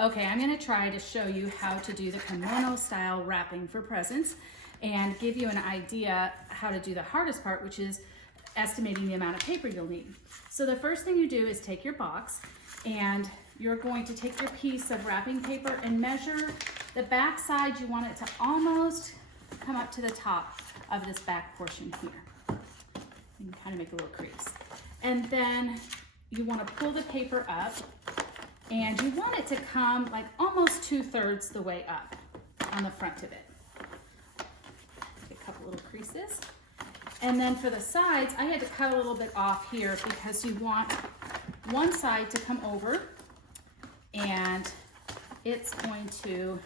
Okay, I'm gonna try to show you how to do the kimono style wrapping for presents and give you an idea how to do the hardest part, which is estimating the amount of paper you'll need. So the first thing you do is take your box and you're going to take your piece of wrapping paper and measure the back side. You want it to almost come up to the top of this back portion here. You can kind of make a little crease. And then you want to pull the paper up and you want it to come like almost 2/3 the way up on the front of it. Make a couple little creases. And then for the sides, I had to cut a little bit off here because you want one side to come over and it's going to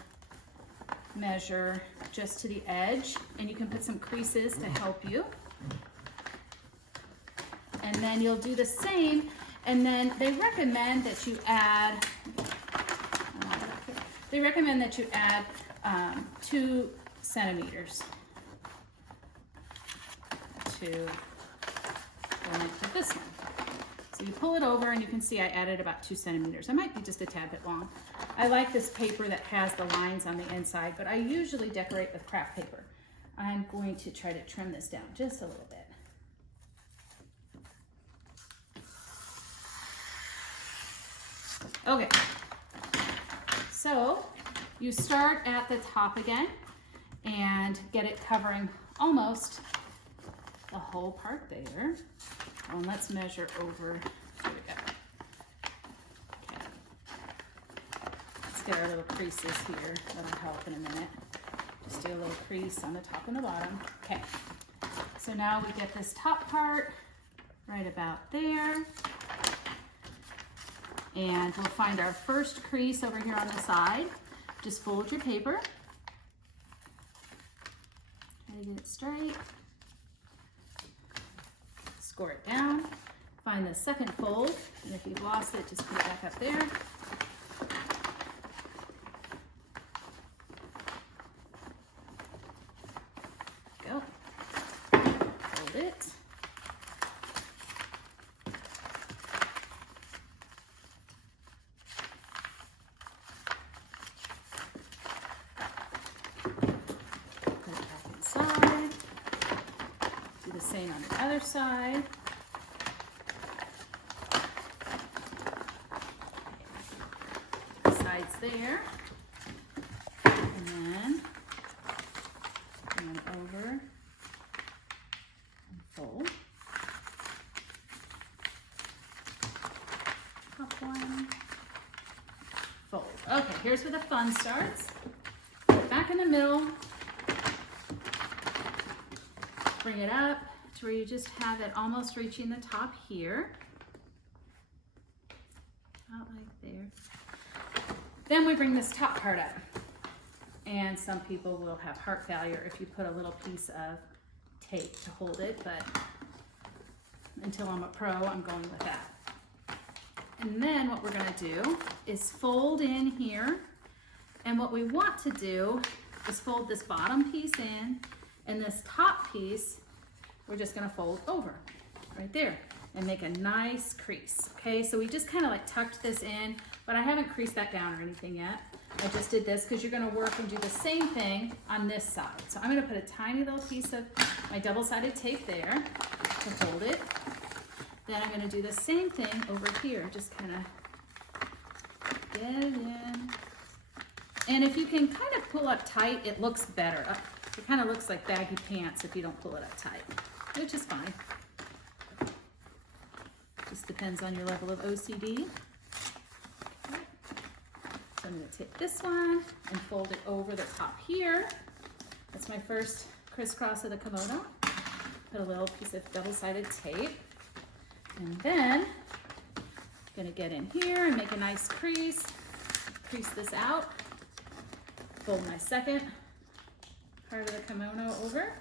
measure just to the edge, and you can put some creases to help you. And then you'll do the same, and then they recommend that you add 2 centimeters to the length of this one. So you pull it over and you can see I added about 2 centimeters. I might be just a tad bit long. I like this paper that has the lines on the inside, but I usually decorate with craft paper. I'm going to try to trim this down just a little bit. Okay, so you start at the top again and get it covering almost the whole part there. And let's measure over, here we go. Okay. Let's get our little creases here. That'll help in a minute. Just do a little crease on the top and the bottom. Okay, so now we get this top part right about there. And we'll find our first crease over here on the side. Just fold your paper. Try to get it straight. Score it down. Find the second fold, and if you've lost it, just put it back up there. Go. Fold it. Same on the other side. Sides there. And then over and fold. Top one. Fold. Okay, here's where the fun starts. Back in the middle. Bring it up to where you just have it almost reaching the top here. About like there. Then we bring this top part up. And some people will have heart failure if you put a little piece of tape to hold it, but until I'm a pro, I'm going with that. And then what we're gonna do is fold in here. And what we want to do is fold this bottom piece in, and this top piece, we're just gonna fold over right there and make a nice crease. Okay, so we just kind of like tucked this in, but I haven't creased that down or anything yet. I just did this because you're gonna work and do the same thing on this side. So I'm gonna put a tiny little piece of my double-sided tape there to hold it. Then I'm gonna do the same thing over here, just kind of get it in. And if you can kind of pull up tight, it looks better. It kind of looks like baggy pants if you don't pull it up tight, which is fine. Just depends on your level of OCD. So I'm going to take this one and fold it over the top here. That's my first crisscross of the kimono. Put a little piece of double-sided tape. And then I'm going to get in here and make a nice crease. Crease this out. Fold my second part of the kimono over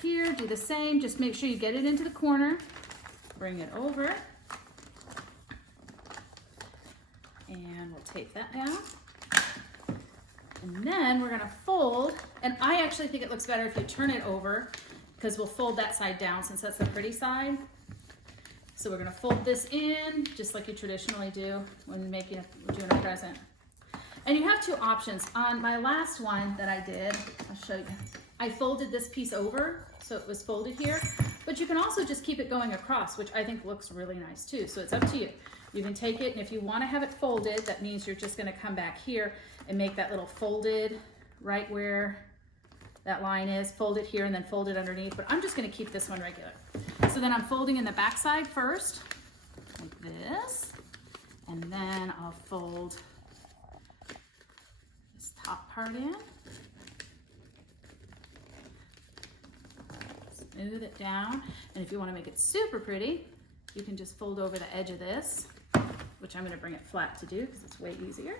here, do the same, just make sure you get it into the corner, bring it over, and we'll tape that down. And then we're gonna fold, and I actually think it looks better if you turn it over, because we'll fold that side down since that's the pretty side. So we're gonna fold this in just like you traditionally do when doing a present. And you have two options. On my last one that I did, I'll show you, I folded this piece over so it was folded here, but you can also just keep it going across, which I think looks really nice too. So it's up to you. You can take it, and if you want to have it folded, that means you're just going to come back here and make that little folded right where that line is, fold it here and then fold it underneath, but I'm just going to keep this one regular. So then I'm folding in the back side first, like this, and then I'll fold this top part in. Smooth it down, and if you want to make it super pretty, you can just fold over the edge of this, which I'm going to bring it flat to do because it's way easier.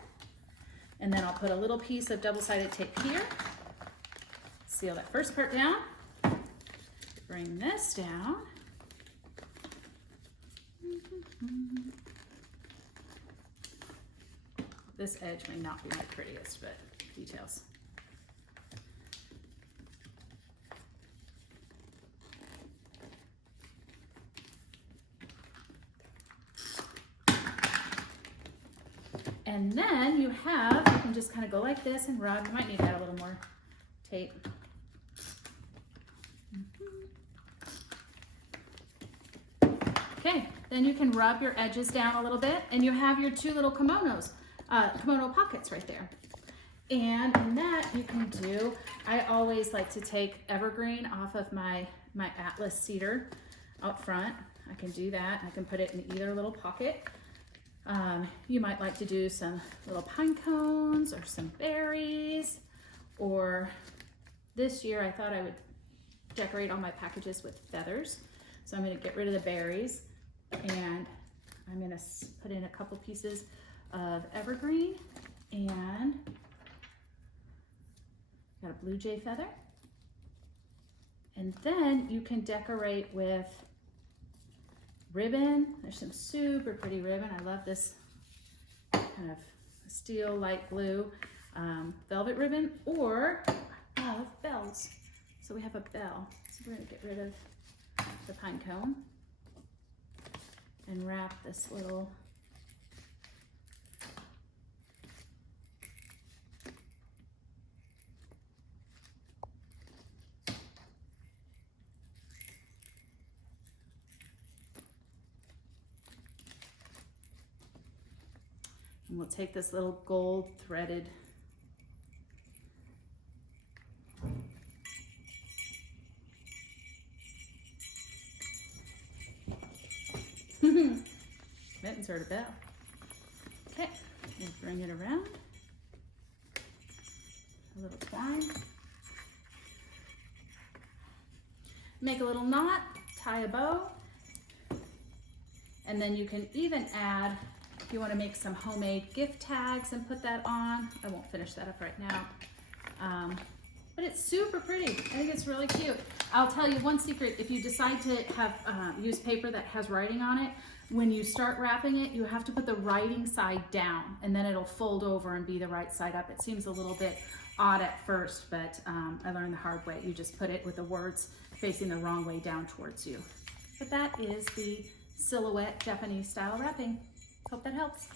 And then I'll put a little piece of double-sided tape here, seal that first part down, bring this down, this edge may not be my prettiest, but details. And then you can just kind of go like this and rub. You might need to add a little more tape. Okay, then you can rub your edges down a little bit, and you have your two little kimono pockets right there. And in that you can do, I always like to take evergreen off of my Atlas cedar out front. I can do that. I can put it in either little pocket. You might like to do some little pine cones or some berries, or this year I thought I would decorate all my packages with feathers. So I'm going to get rid of the berries, and I'm going to put in a couple pieces of evergreen, and got a blue jay feather. And then you can decorate with ribbon. There's some super pretty ribbon. I love this kind of steel light blue velvet ribbon, or I love bells. So we have a bell. So we're gonna get rid of the pine cone and wrap this little and we'll take this little gold threaded Mittens heard a bell. Okay, we'll bring it around. A little twine. Make a little knot, tie a bow, and then you can even add, if you want to make some homemade gift tags and put that on. I won't finish that up right now. But it's super pretty. I think it's really cute. I'll tell you one secret. If you decide to have use paper that has writing on it, when you start wrapping it, you have to put the writing side down, and then it'll fold over and be the right side up. It seems a little bit odd at first, but I learned the hard way. You just put it with the words facing the wrong way down towards you. But that is the silhouette Japanese style wrapping. Hope that helps.